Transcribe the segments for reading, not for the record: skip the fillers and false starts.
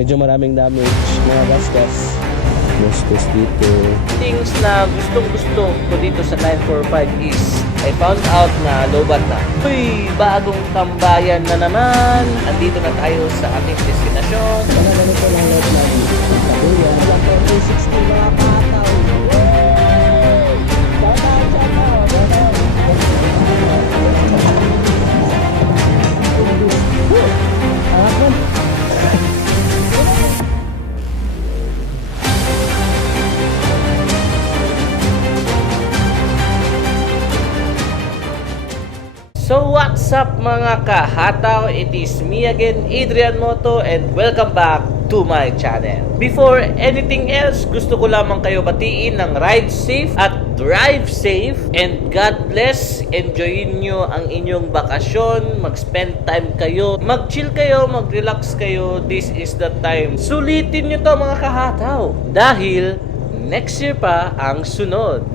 medyo maraming damage, mga gasgas. Gasgas dito. Things na gustong-gusto ko dito sa 945 is I found out na lobat na. Uy, bagong tambayan na naman. Andito na tayo sa ating destinasyon. Wala ganito lang lahat natin. Sabi yan, wala ko 360 mga kataw. So what's up mga kahataw? It is me again, Adrian Moto, and welcome back to my channel. Before anything else, gusto ko lamang kayo batiin ng ride safe at drive safe, and God bless. Enjoyin nyo ang inyong bakasyon, mag-spend time kayo, mag-chill kayo, mag-relax kayo. This is the time. Sulitin nyo to mga kahataw, dahil next year pa ang sunod.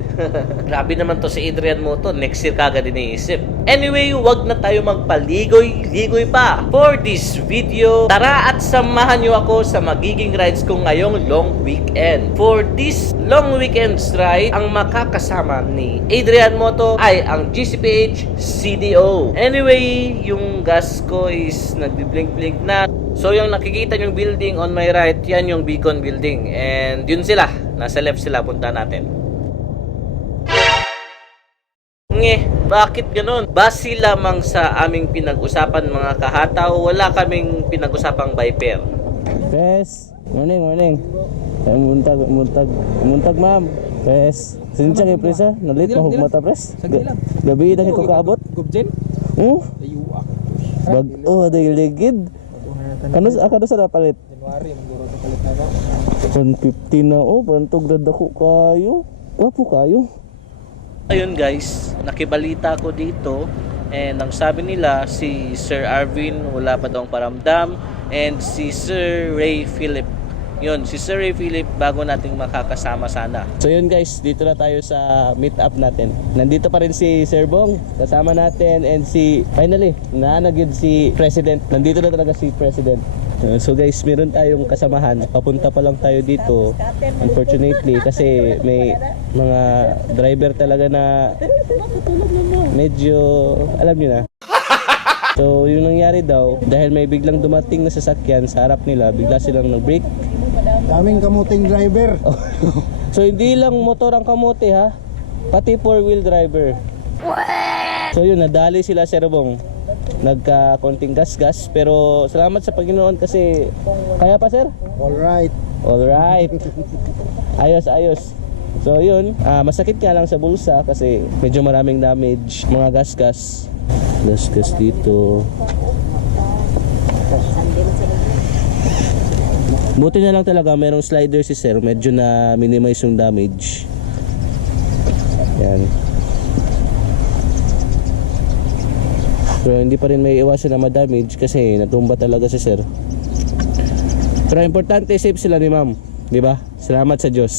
Grabe naman to si Adrian Moto, next year kagad iniisip. Anyway, wag na tayo magpaligoy-ligoy pa. For this video, tara at samahan nyo ako sa magiging rides ko ngayong long weekend. For this long weekend's ride, ang makakasama ni Adrian Moto ay ang GCPH CDO. Anyway, yung gas ko is nagbi-blink-blink na. So yung nakikita yung building on my right, yan yung Beacon Building. And yun sila, nasa left sila, punta natin. Bakit ganun? Base lamang sa aming pinag-usapan mga kahataw, wala kaming pinag-usapang Viper. Pes, morning. Muntag ma'am. Pes, sinsya kayo presa, nalit mahugmata pres. Gabi na ko kaabot. Gubjen? Bag, ada ligid. Kano sa napalit? January, maguro sa palit na ako. 150 na, parang grad ako kayo. Wapo kayo. Ayun guys, nakibalita ko dito, and ang sabi nila si Sir Arvin wala pa daw paramdam, and si Sir Ray Philip. Yun, si Sir Ray Philip bago nating makakasama sana. So yun guys, dito na tayo sa meet up natin. Nandito pa rin si Sir Bong, kasama natin, and finally, naanagid si President. Nandito na talaga si President. So guys, meron tayong kasamahan. Papunta pa lang tayo dito. Unfortunately, kasi may mga driver talaga na medyo, alam nyo na. So yung nangyari daw, dahil may biglang dumating na sasakyan sa harap nila, bigla silang nag-brake. Daming kamuting driver. So hindi lang motor ang kamote ha, pati 4-wheel driver. So yun, nadali sila Sir Bong. Nagka konting gas-gas, pero salamat sa Panginoon kasi kaya pa sir? Alright. Ayos. So yun, masakit nga lang sa bulsa kasi medyo maraming damage. Mga gas-gas dito. Buti na lang talaga merong slider si sir, medyo na minimize yung damage. Yan. Pero hindi pa rin may iwasan na ma-damage kasi natumba talaga si sir. Pero importante safe sila ni ma'am, di ba? Salamat sa Diyos.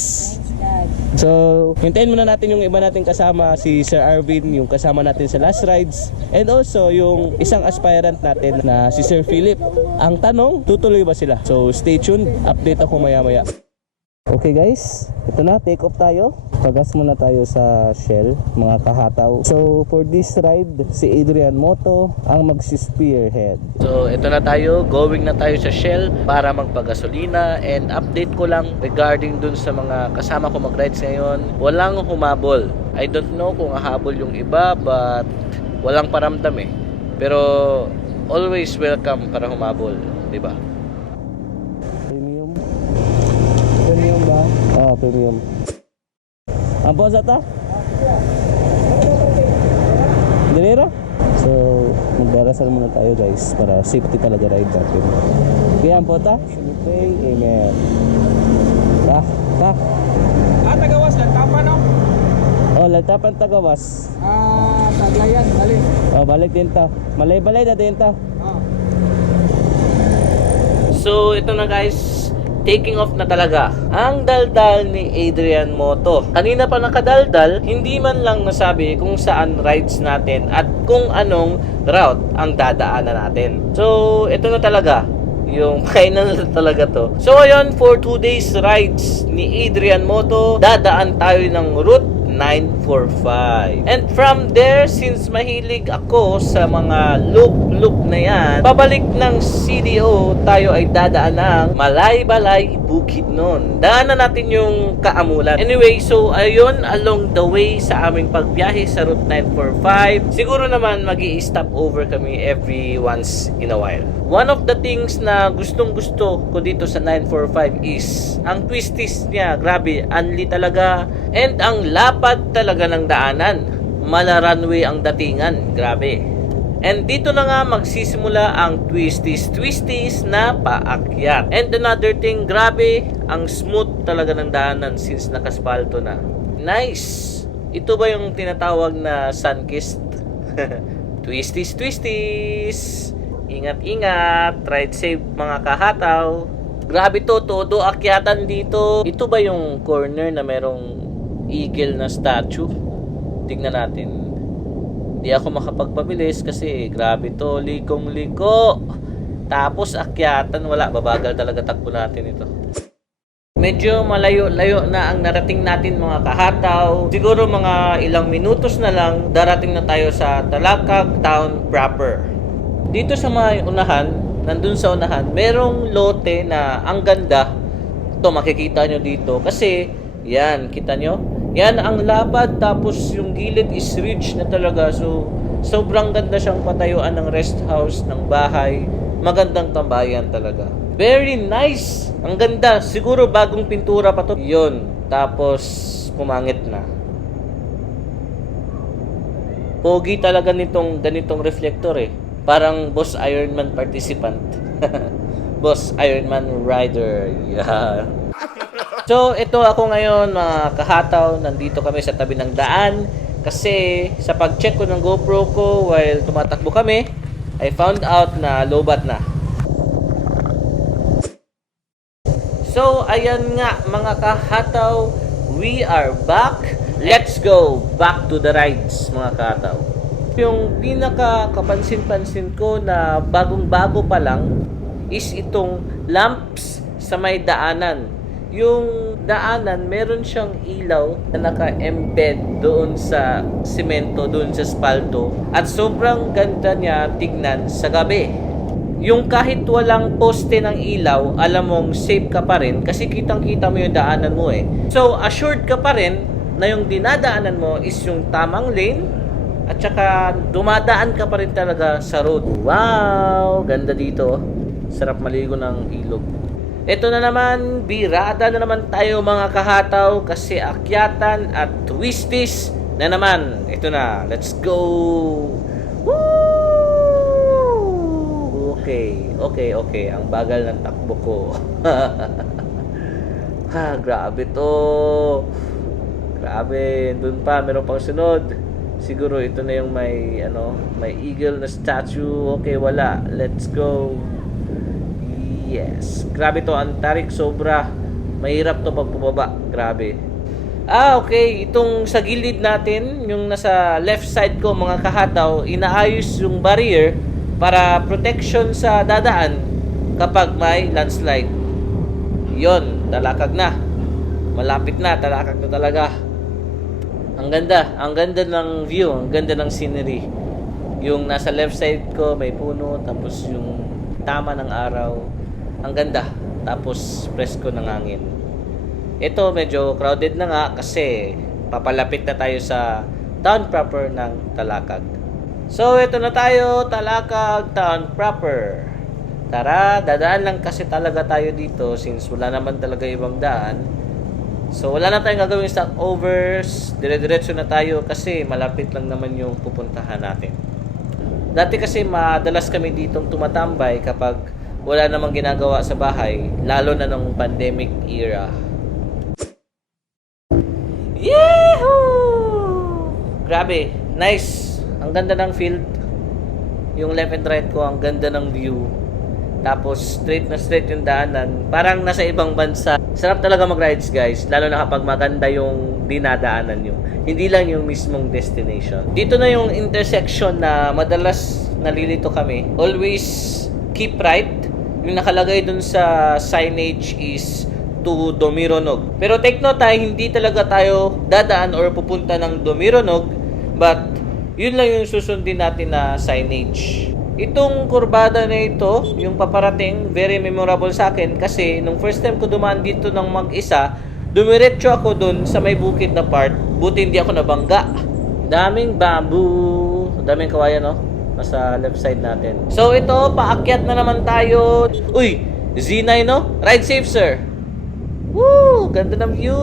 So, hintayin muna natin yung iba nating kasama, si Sir Arvin, yung kasama natin sa last rides, and also yung isang aspirant natin na si Sir Philip. Ang tanong, tutuloy ba sila? So, stay tuned. Update ako maya-maya. Okay guys, ito na, take off tayo. Pagas muna tayo sa Shell, mga kahataw. So for this ride, si Adrian Moto ang magsi-spearhead. So ito na tayo, going na tayo sa Shell para magpagasolina, and update ko lang regarding dun sa mga kasama ko mag-rides ngayon. Walang humabol. I don't know kung hahabol yung iba, but walang paramdam eh. Pero always welcome para humabol, di ba? Premium ba? Premium. Ang po sa ta? Dilera? So, magdarasal muna tayo guys para safety talaga ride natin. Kaya ang po ta? Pray, amen. Ta. Tagawas, lantapan no? Lantapan Tagawas. Taglayan, balik. Balik din ta. Malay-balay na din ta. So ito na guys, taking off na talaga ang daldal ni Adrian Moto. Kanina pa nakadaldal, hindi man lang nasabi kung saan rides natin at kung anong route ang dadaanan natin. So ito na talaga, Yung final na talaga to. So ayun, for 2 days rides ni Adrian Moto, dadaan tayo ng Route 945. And from there, since mahilig ako sa mga loop na yan, pabalik ng CDO, tayo ay dadaan ng Malay-Balay, Bukidnon. Daanan natin yung Kaamulan. Anyway, so ayun, along the way sa aming pagbiyahe sa Route 945, siguro naman magi-stop over kami every once in a while. One of the things na gustong-gusto ko dito sa 945 is ang twisties niya. Grabe, unli talaga. And ang lapad talaga ng daanan. Mala runway ang datingan. Grabe. And dito na nga magsisimula ang twisties na paakyat. And another thing, grabe, ang smooth talaga ng daanan since nakaspalto na. Nice! Ito ba yung tinatawag na sun-kissed? Twisties! Ingat-ingat, ride safe mga kahataw. Grabe to, todo akyatan dito. Ito ba yung corner na merong eagle na statue? Tignan natin. Di ako makapagpabilis kasi grabe to, likong-liko. Tapos akyatan, wala, babagal talaga takbo natin ito. Medyo malayo-layo na ang narating natin mga kahataw. Siguro mga ilang minutos na lang, darating na tayo sa Talakag Town proper. Dito sa mga unahan, nandun sa unahan, merong lote na ang ganda. Ito, makikita nyo dito. Kasi, yan, kita nyo? Yan ang lapad, tapos yung gilid is ridge na talaga. So, sobrang ganda siyang patayuan ng rest house, ng bahay. Magandang tambayan talaga. Very nice! Ang ganda. Siguro bagong pintura pa to. Yun. Tapos, pumangit na. Pogi talaga nitong ganitong reflector eh. Parang Boss Ironman participant. Boss Ironman rider. Yeah. So, ito ako ngayon mga kahataw. Nandito kami sa tabi ng daan. Kasi sa pag-check ko ng GoPro ko while tumatakbo kami, I found out na lobat na. So, ayan nga mga kahataw. We are back. Let's go back to the rides mga kahataw. Yung pinaka kapansin-pansin ko na bagong-bago pa lang is itong lamps sa may daanan. Yung daanan, meron siyang ilaw na naka-embed doon sa simento, doon sa spalto. At sobrang ganda niya tignan sa gabi. Yung kahit walang poste ng ilaw, alam mong safe ka pa rin kasi kitang-kita mo yung daanan mo eh. So, assured ka pa rin na yung dinadaanan mo is yung tamang lane. At saka dumadaan ka pa rin talaga sa road. Wow! Ganda dito. Sarap maligo ng ilog. Ito na naman, birada na naman tayo mga kahataw kasi akyatan at twisties na naman. Ito na, let's go! Woo! Okay. Ang bagal ng takbo ko. Ha, grabe to. Grabe, dun pa, meron pang sunod. Siguro ito na yung may eagle na statue. Okay, wala. Let's go. Yes. Grabe to, ang tarik sobra. Mahirap to pag bumaba. Grabe. Okay. Itong sa gilid natin, yung nasa left side ko mga kahataw, inaayos yung barrier para protection sa dadaan kapag may landslide. Yon, talakag na. Malapit na, talakag na talaga. Ang ganda ng view, ang ganda ng scenery. Yung nasa left side ko may puno, tapos yung tama ng araw, ang ganda. Tapos presko ng hangin. Ito medyo crowded na nga kasi papalapit na tayo sa town proper ng Talakag. So ito na tayo, Talakag Town proper. Tara, dadaan lang kasi talaga tayo dito since wala naman talaga ibang daan. So wala na tayong gagawin stopovers, dire-diretso na tayo kasi malapit lang naman yung pupuntahan natin. Dati kasi madalas kami ditong tumatambay kapag wala namang ginagawa sa bahay, lalo na nung pandemic era. Yehoo! Grabe, nice. Ang ganda ng field. Yung left and right ko, ang ganda ng view. Tapos straight na straight yung daanan. Parang nasa ibang bansa. Sarap talaga mag-rides guys. Lalo na kapag maganda yung dinadaanan nyo. Hindi lang yung mismong destination. Dito na yung intersection na madalas nalilito kami. Always keep right. yung nakalagay dun sa signage is to Domironog. Pero take note hindi talaga tayo dadaan or pupunta ng Domironog, but yun lang yung susundin natin na signage. Itong kurbada na ito, yung paparating, very memorable sa akin kasi nung first time ko dumaan dito ng mag-isa, dumiretso ako dun sa may bukid na part, buti hindi ako nabangga. Daming bamboo, daming kawayan, no? Nasa left side natin. So ito, paakyat na naman tayo. Uy, Z9, no? Ride safe, sir. Woo! Ganda ng view.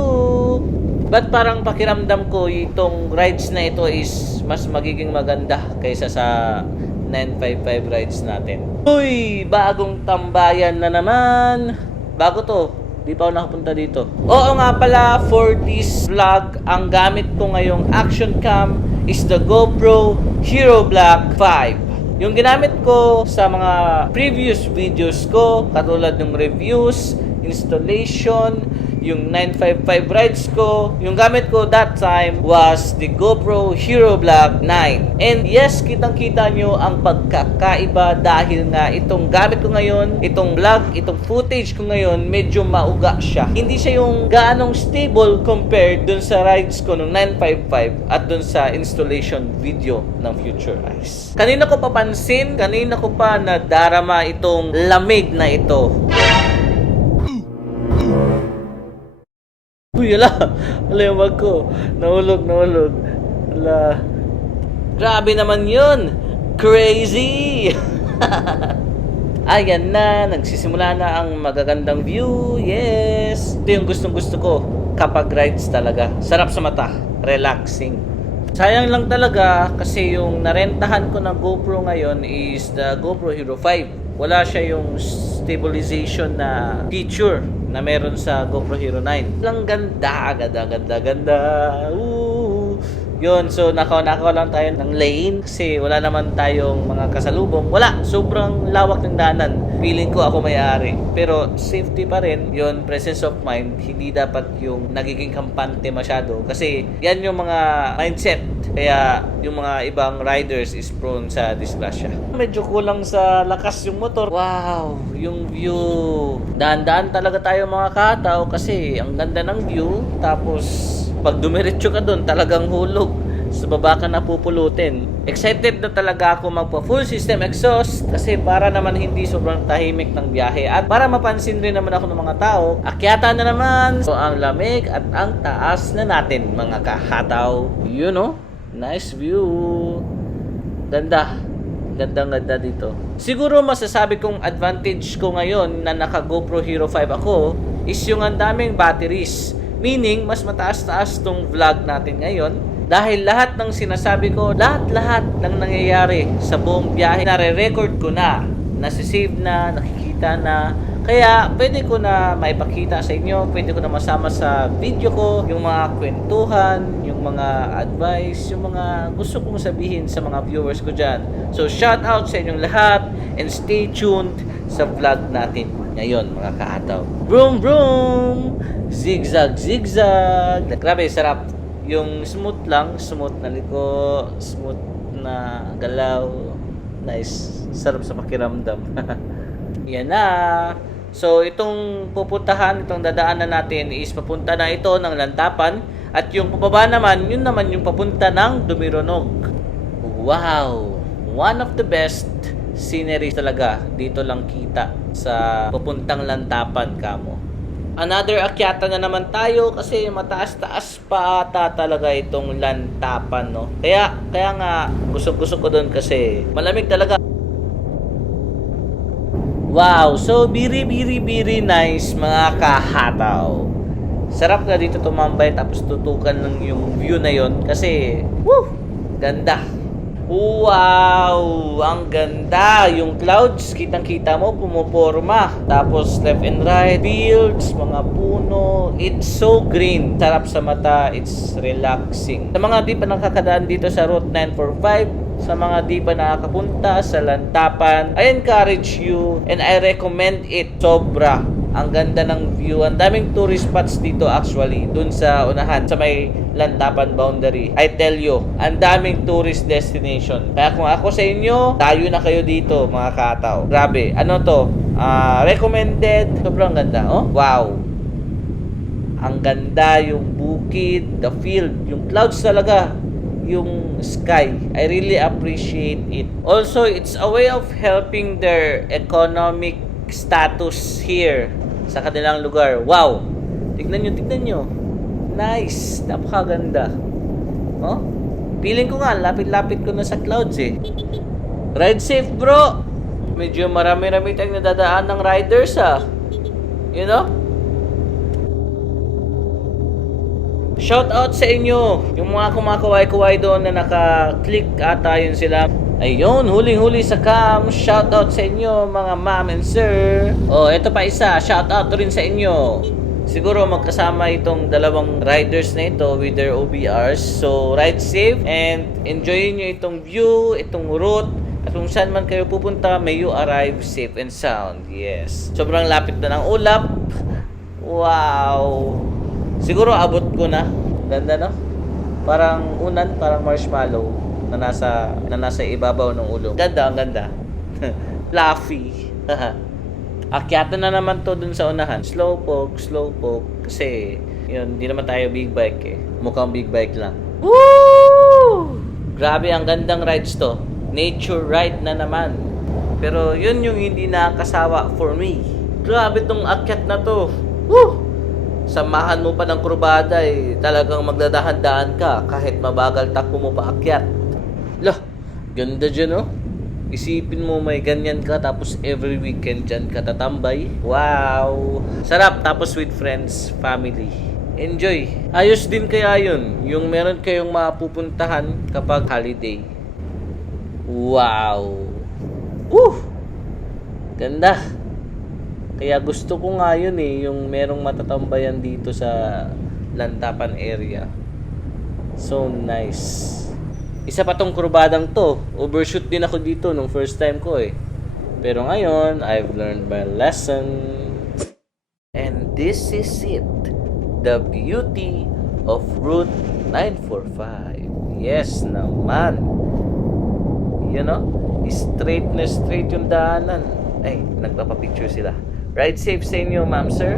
But parang pakiramdam ko, itong rides na ito is mas magiging maganda kaysa sa 955 rides natin. Uy! Bagong tambayan na naman. Bago to. Di pa ako nakapunta dito. Oo nga pala, for this vlog, ang gamit ko ngayong action cam is the GoPro Hero Black 5. Yung ginamit ko sa mga previous videos ko, katulad ng reviews, installation, yung 955 rides ko, yung gamit ko that time was the GoPro Hero Black 9. And yes, kitang-kita nyo ang pagkakaiba dahil nga itong gamit ko ngayon, itong vlog, itong footage ko ngayon, medyo mauga siya. Hindi siya yung gaanong stable compared dun sa rides ko nung 955 at dun sa installation video ng Future Eyes. Kanina ko papansin, kanina ko pa nadarama itong lamig na ito. Uy, ala yung bag ko. Nahulog. Ala. Grabe naman yun. Crazy. Ayan na, nagsisimula na ang magagandang view. Yes. Ito yung gustong-gusto ko kapag rides talaga. Sarap sa mata. Relaxing. Sayang lang talaga kasi yung narentahan ko na GoPro ngayon is the GoPro Hero 5. Wala siya yung stabilization na feature na meron sa GoPro Hero 9. Lang ganda. Yun, so nakaw lang tayo ng lane kasi wala naman tayong mga kasalubong. Wala, sobrang lawak ng daanan. Feeling ko ako may-ari. Pero safety pa rin, yun, presence of mind. Hindi dapat yung nagiging kampante masyado kasi yan yung mga mindset. Kaya yung mga ibang riders is prone sa disgrasya. Medyo kulang sa lakas yung motor. Wow, yung view. Daan-daan talaga tayo mga kataw kasi ang ganda ng view. Tapos pag dumiretso ka doon, talagang hulog. Sa baba ka napupulutin. Excited na talaga ako magpa full system exhaust kasi para naman hindi sobrang tahimik ng biyahe at para mapansin rin naman ako ng mga tao. Akyata na naman. So ang lamig at ang taas na natin mga kahataw. You know? Nice view. Ganda. Ganda dito. Siguro masasabi kong advantage ko ngayon na naka GoPro Hero 5 ako is yung ang daming batteries. Meaning, mas mataas-taas tong vlog natin ngayon. Dahil lahat ng sinasabi ko, lahat ng nangyayari sa buong biyahe, nare-record ko na, nasisave na, nakikita na. Kaya, pwede ko na maipakita sa inyo, pwede ko na masama sa video ko, yung mga kwentuhan, yung mga advice, yung mga gusto kong sabihin sa mga viewers ko dyan. So, shout out sa inyong lahat and stay tuned sa vlog natin ngayon, mga kahataw. Vroom, vroom! Zigzag. Grabe, sarap. Yung smooth na liko, smooth na galaw. Nice. Sarap sa pakiramdam. Yan na. So, itong pupuntahan, itong dadaanan natin is papunta na ito ng Lantapan. At yung pababa naman, yun naman yung papunta ng Domironog. Wow! One of the best scenery talaga. Dito lang kita sa papuntang Lantapan, kamo. Another akyata na naman tayo kasi mataas-taas pa ata talaga itong Lantapan, no? Kaya nga gusto ko doon kasi malamig talaga. Wow, so biri nice mga kahataw. Sarap nga dito tumambay tapos tutukan ng yung view na yon kasi ganda. Wow! Ang ganda! Yung clouds, kitang-kita mo, pumuporma. Tapos left and right, fields, mga puno. It's so green. Sarap sa mata. It's relaxing. Sa mga di pa nakakadaan dito sa Route 945, sa mga di pa nakakapunta sa Lantapan, I encourage you and I recommend it. Sobra. Ang ganda ng view. Ang daming tourist spots dito actually. Dun sa unahan, sa may Lantapan boundary. I tell you, ang daming tourist destination. Kaya kung ako sa inyo, tayo na kayo dito mga kataw. Grabe. Ano to? Recommended. Sobrang ganda. Oh, wow. Ang ganda yung bukid, the field, yung clouds talaga, yung sky. I really appreciate it. Also, it's a way of helping their economic status here sa kanilang lugar. Wow. Tignan nyo. Nice. Napakaganda. Oh? Feeling ko nga, lapit-lapit ko na sa clouds eh. Ride safe, bro. Medyo marami-rami tayong nadadaan ng riders ah. You know? Shout out sa inyo. Yung mga kumakaway-kuway doon na naka-click ata yun sila. Ayun, huling-huli sa cam. Shout out sa inyo mga ma'am and sir. Oh, eto pa isa. Shout out rin sa inyo. Siguro magkasama itong dalawang riders na ito with their OBRs. So, ride safe and enjoyin nyo itong view, itong route. At kung saan man kayo pupunta, may you arrive safe and sound. Yes. Sobrang lapit na ng ulap. Wow. Siguro abot ko na. Ganda, no? Parang unan, parang marshmallow na nasa ibabaw ng ulo. Ganda, ang ganda. Fluffy. Akyatan na naman to dun sa unahan. Slow poke. Kasi, yun, di naman tayo big bike eh. Mukhang big bike lang. Woo! Grabe, ang gandang rides to. Nature ride na naman. Pero yun yung hindi nakakasawa for me. Grabe tong akyat na to. Woo! Samahan mo pa ng kurbada eh. Talagang magdadahan-dahan ka kahit mabagal takbo mo pa akyat. Lah, ganda dyan oh. Isipin mo may ganyan ka tapos every weekend dyan ka tatambay. Wow! Sarap tapos with friends, family. Enjoy. Ayos din kaya yun. Yung meron kayong mapupuntahan kapag holiday. Wow! Woo! Ganda. Kaya gusto ko nga yun eh, yung merong matatambayan dito sa Lantapan area. So nice. Isa pa tong kurbadang to. Overshoot din ako dito nung first time ko eh. Pero ngayon, I've learned my lesson. And this is it. The beauty of Route 945. Yes naman. You know, straight na straight yung daanan. Ay, nagpapapicture sila. Ride safe sa inyo, ma'am, sir.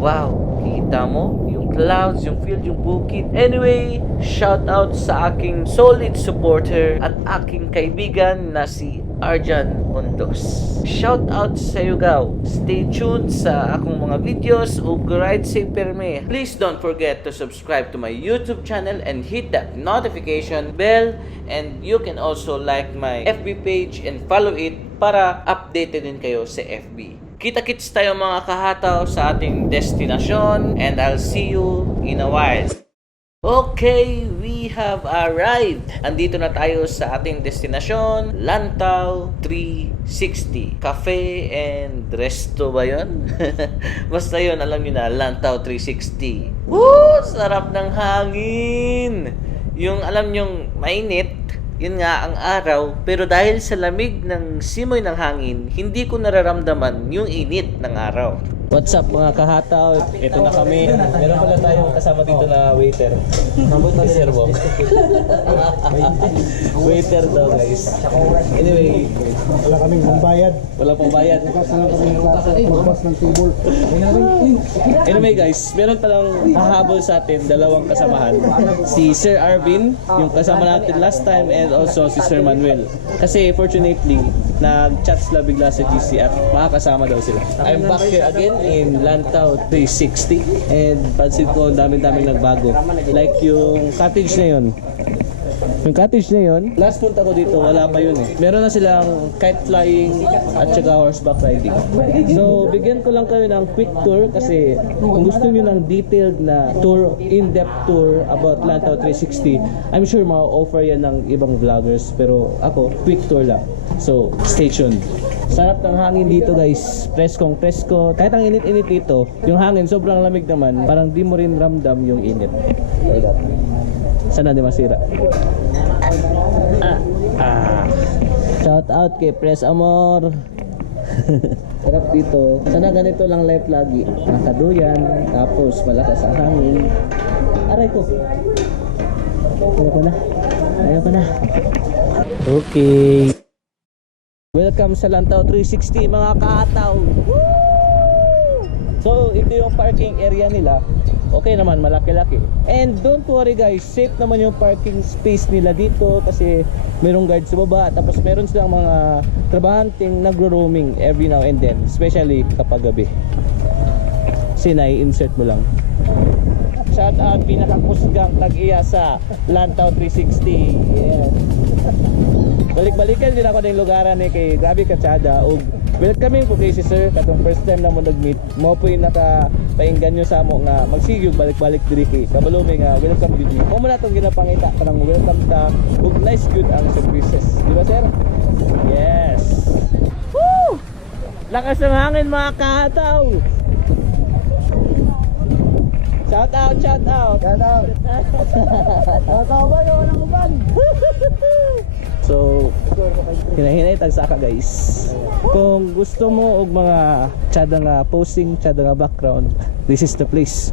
Wow, kita mo? Yung clouds, yung field, yung bukid. Anyway, shout out sa aking solid supporter at aking kaibigan na si Arjan Ondos. Shout out sa iyo, Gaw. Stay tuned sa akong mga videos ug ride safe perme. Please don't forget to subscribe to my YouTube channel and hit that notification bell, and you can also like my FB page and follow it para updated din kayo sa FB. Kita-kits tayo mga kahataw sa ating destinasyon, and I'll see you in a while. Okay, we have arrived. Andito na tayo sa ating destinasyon, Lantaw 360. Cafe and resto ba yun? Basta yun, alam nyo na, Lantaw 360. Woo! Sarap ng hangin! Yung alam nyong mainit, yun nga ang araw, pero dahil sa lamig ng simoy ng hangin, hindi ko nararamdaman yung init ng araw. What's up mga kahataw? Ito na kami. Meron pala tayong kasama dito na waiter. Si Sir Bong. Waiter daw guys. Anyway, Wala kaming pambayad. wala pong bayad. Bukas na lang kaming klase. Bukas ng table. Anyway guys, meron palang hahabol sa atin, dalawang kasamahan. Si Sir Arvin, yung kasama natin last time, and also si Sir Manuel. Kasi fortunately, nag-chat sila bigla sa GC at makakasama daw sila. I'm back here again in Lantaw 360, and pansin ko ang dami-daming nagbago. Like yung cottage na yun. Yung cottage na yun, last punta ko dito, wala pa yun eh. Meron na silang kite flying at saka horseback riding. So, bigyan ko lang kayo ng quick tour kasi kung gusto nyo ng detailed na tour, in-depth tour about Lantaw 360, I'm sure ma-offer yan ng ibang vloggers. Pero ako, quick tour lang. So, stay tuned. Sarap ng hangin dito guys. Preskong presko. Kahit ang init-init dito, yung hangin sobrang lamig naman. Parang di mo rin ramdam yung init. Sana di masira. Shout out kay Pres Amor. Sarap dito. Sana ganito lang life lagi. Nakaduyan, tapos malakas ang hangin. Aray ko. Ayoko na. Okay. Welcome sa Lantaw 360 mga kahataw. Woo! So ito yung parking area nila. Okay naman, malaki-laki. And don't worry guys, safe naman yung parking space nila dito kasi merong guard sa baba. Tapos meron silang mga trabahanting nagro-roaming every now and then, especially kapag gabi. Sinay, insert mo lang. Shout out pinakakusgang tag-iya sa Lantaw 360. Yes. Balik-balikan din ako ng lugaran ni kay grabe katsada og welcoming po kay si sir katong first time na mo nag-meet mo po yung nakapainggan nyo sa mo nga magsigig balik-balik diri kay kabalumi nga welcome gid mo mo na tong ginapangita kanang welcome ta ug nice good ang services di ba sir? Yes. Woo! Lakas ng hangin mga kahataw. Shout out, shout out. Shout out. Shout out ba yun ang uban? So, hinahinay tagsaka guys. Kung gusto mo og mga tsada nga posing, tsada nga background, this is the place.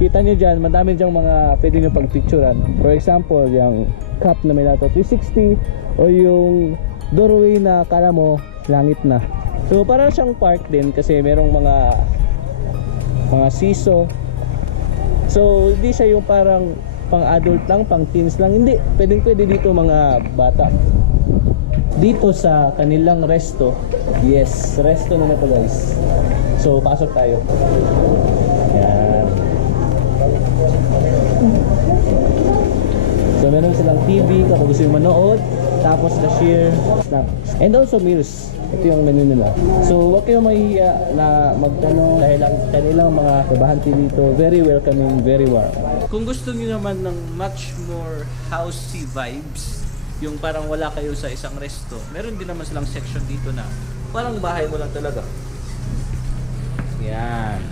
Kita nyo dyan, madami dyang mga pwede nyo pagpicturan. For example, yung cup na may Lantaw 360 o yung doorway na kala mo langit na. So, parang siyang park din kasi merong mga siso. So, hindi siya yung parang pang adult lang, pang teens lang. Hindi, pwede dito mga bata. Dito sa kanilang resto. Yes, resto na to guys. So, pasok tayo. Yan. So, meron silang TV kapag gusto yung manood. Tapos cashier, snacks. And also meals. Ito yung menu nila. So, wag kayong mahihiya na magtanong dahil ang kanilang mga trabahante dito very welcoming, very warm. Kung gusto niyo naman ng much more housey vibes, yung parang wala kayo sa isang resto, meron din naman silang section dito na parang bahay mo lang talaga. Yan.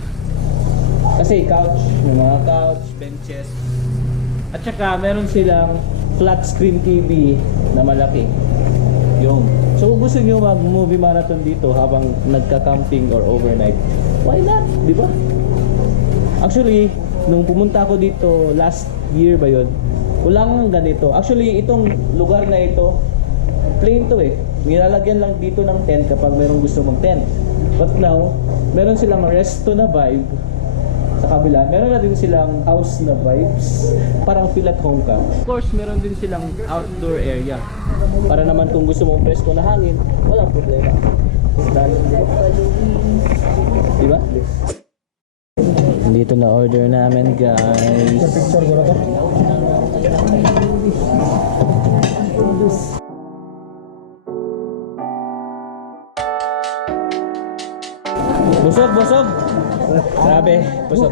Kasi couch, may mga couch, benches. At saka meron silang flat screen TV na malaki. Yung. So kung gusto niyo mag-movie marathon dito habang nagka-camping or overnight, why not? Di ba? Actually, nung pumunta ako dito last year ba yun, walang ganito. Actually, itong lugar na ito, plain to eh. Nilalagyan lang dito ng tent kapag merong gusto mag-tent. But now, meron silang resto na vibe. Sa kabila, meron na din silang house na vibes. Parang feel at home ka. Of course, meron din silang outdoor area. Para naman kung gusto mong presko na hangin, walang problema. Diba? Dito na order namin guys. Picture ko na to. Busog, busog. Grabe, busog.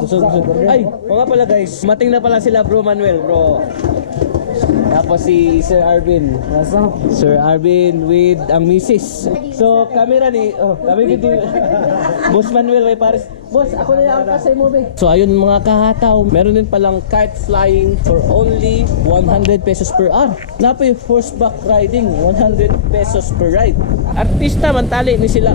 Busog. Ay, mga pala guys. Mating na pala sila Bro Manuel, bro. Tapos si Sir Arvin. Sir Arvin with ang misis. So, camera ni, kami giti. Boss Manuel, may pares. Boss, ako na yung kasay mo, be. So, ayun mga kahataw. Meron din palang kite flying for only 100 pesos per hour. Napo yung horseback riding, 100 pesos per ride. Artista, mantali ni sila.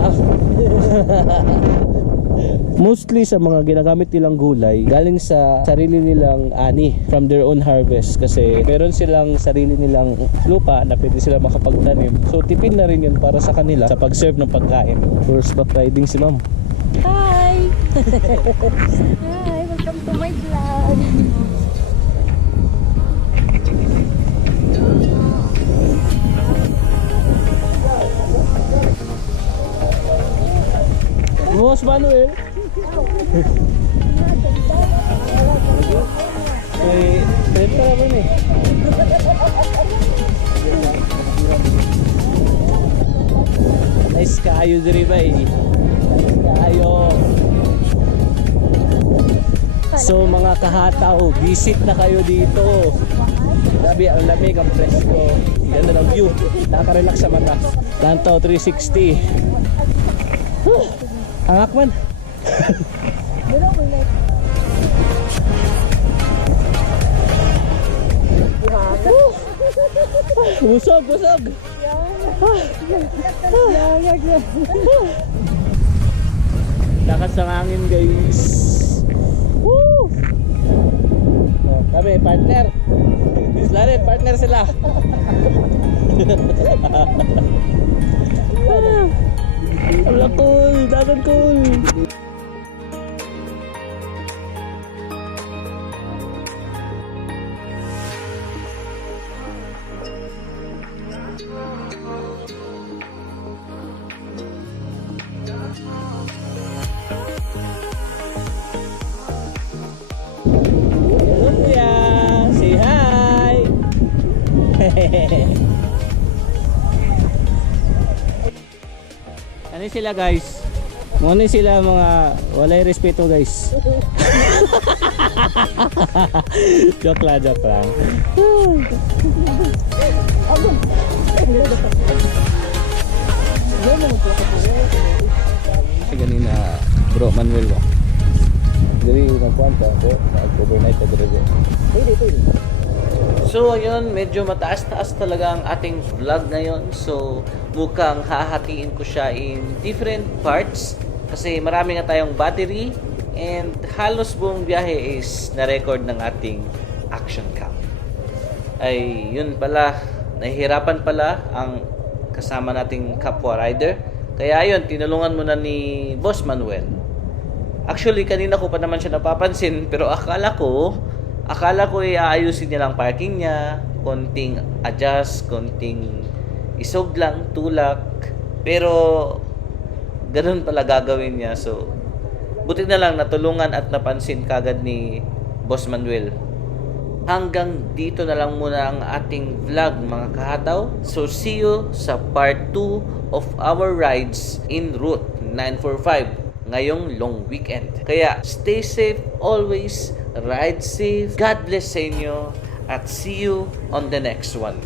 Mostly sa mga ginagamit nilang gulay galing sa sarili nilang ani from their own harvest kasi meron silang sarili nilang lupa na pwede sila makapagtanim. So tipid na rin yun para sa kanila sa pag-serve ng pagkain. Horseback riding si ma'am. Hi! Hi! Welcome to my vlog! Boss Manuel. Trip pa naman eh. Nice kayo diri ba eh. Nice kayo. So mga kahataw, visit na kayo dito. Grabe ang lamig, ang presko. Ganda ng view. Nakaka-relax sa mata. Lantaw 360. Angak man. Busog, busog. Lakas ng hangin guys. Woo! Kami, partner. Sila rin, partner sila. Wala cool, dagan cool. Hello kuya, say hi. Ano sila guys? Ano sila mga walay respeto guys. Joke lang, joke lang. Ganina bro Manuel ba? Dari nagkwanta ko, nag-overnight ka dito. So ayun, medyo mataas-taas talaga ang ating vlog ngayon. So mukhang hahatiin ko siya in different parts kasi marami nga tayong battery and halos buong biyahe is na-record ng ating action cam. Ay yun pala, nahihirapan pala ang kasama nating kapwa rider. Kaya ayun, tinulungan muna ni Boss Manuel. Actually, kanina ko pa naman siya napapansin pero akala ko aayusin niya lang parking niya, konting adjust, konting isog lang, tulak. Pero ganun pala gagawin niya. So, buti na lang natulungan at napansin kagad ni Boss Manuel. Hanggang dito na lang muna ang ating vlog mga kahataw. So, see you sa part 2 of our rides in Route 945 ngayong long weekend. Kaya stay safe always, ride safe, God bless sa inyo, at see you on the next one.